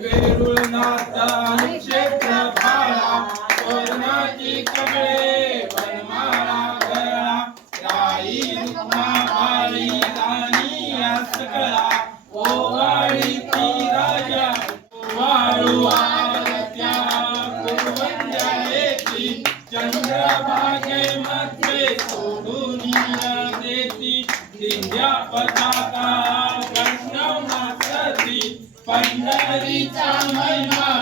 वेरुळनाथ आणि क्षेत्र फाळा कोरणाची कमळे बनमाळा गळा राई रुक्माबाई दानी या सकळा ओवाळी ती राजा वाळू आवडत्या कुरवंजा येती चंद्रभागे मध्ये सोडून देती दिंड्या पताका. فإن أبيت عملنا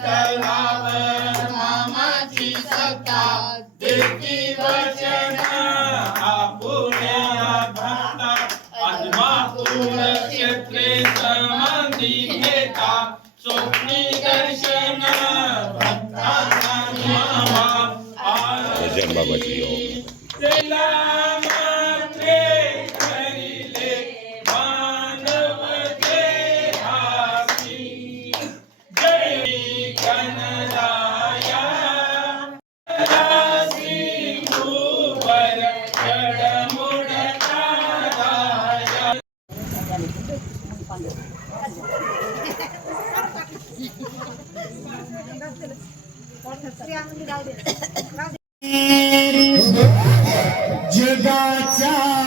विठ्ठलावर मामाची सत्ता. देती वचन आपुल्या भक्ता. आत्मापूर क्षेत्रे समाधी घेता. स्वप्नी दर्शन भक्तांना आजन बाबाजी हो. जगा चा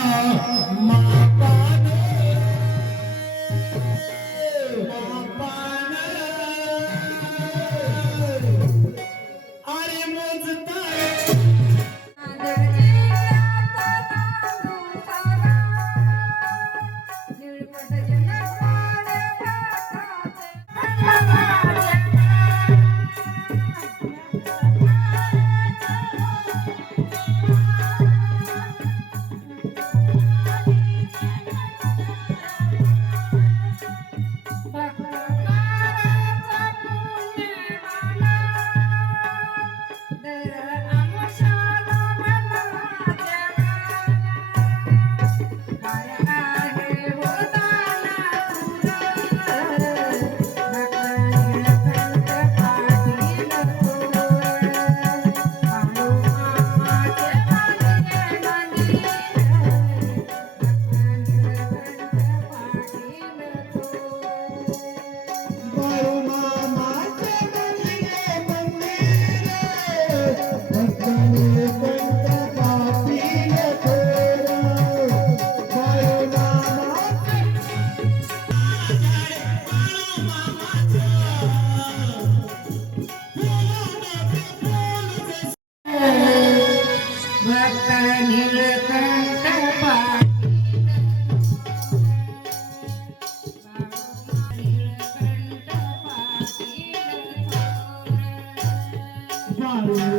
Hallelujah.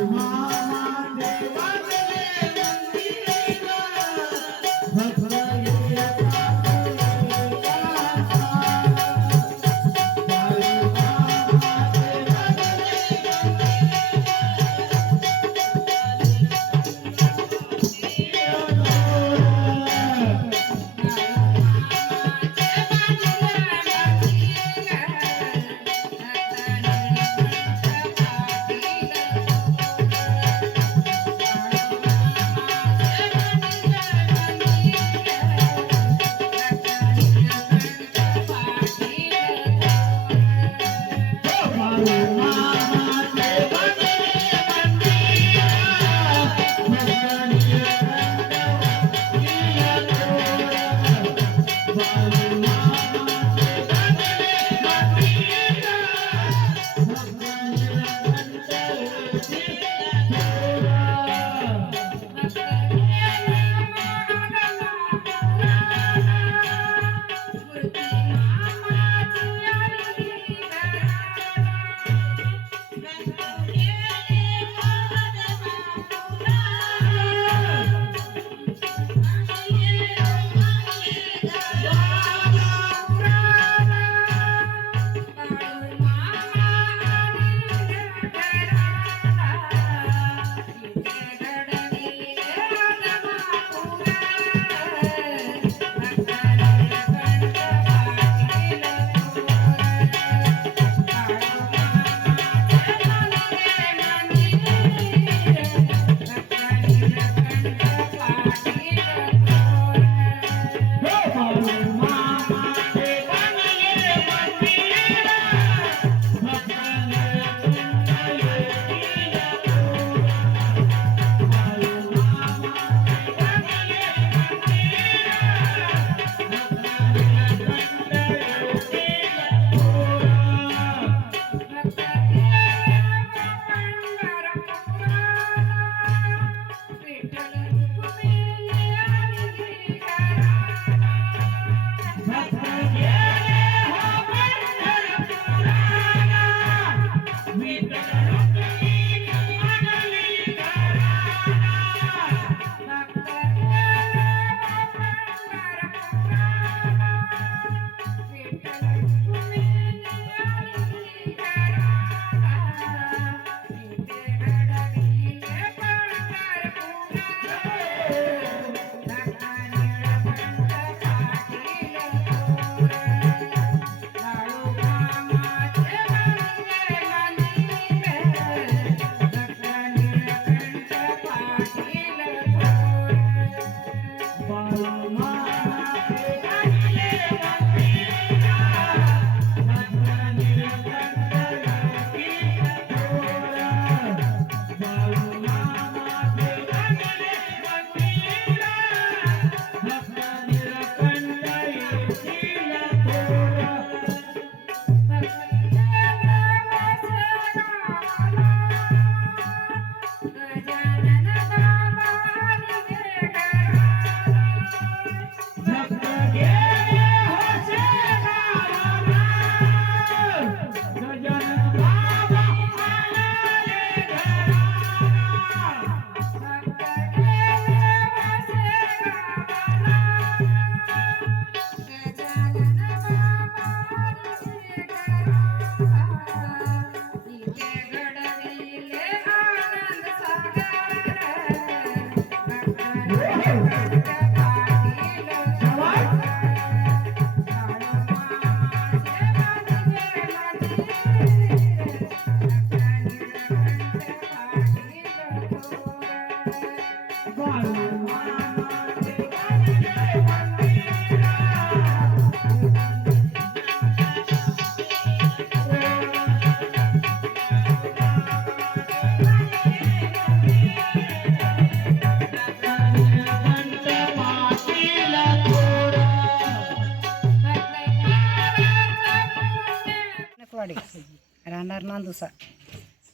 जनकवाडे राहणार नांदुसा.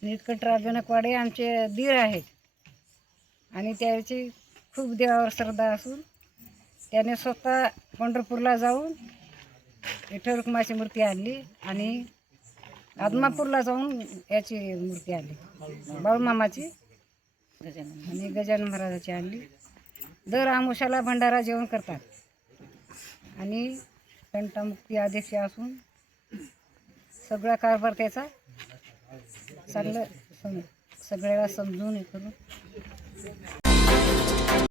नीटकंठराव राजनकवाडे आमचे दीर आहेत. आणि त्याची खूप देवावर श्रद्धा असून त्याने स्वतः पंढरपूरला जाऊन विठ्ठल रुक्माची मूर्ती आणली आणि आदमापूरला जाऊन याची मूर्ती आणली. बाळूमामाची आणि गजानन महाराजाची आणली. दर आमुषाला भंडारा जेवण करतात. आणि कंटामुक्ती अध्यक्ष असून सगळा कारभार त्याचा? चांगलं सगळ्याला समजून हे करू.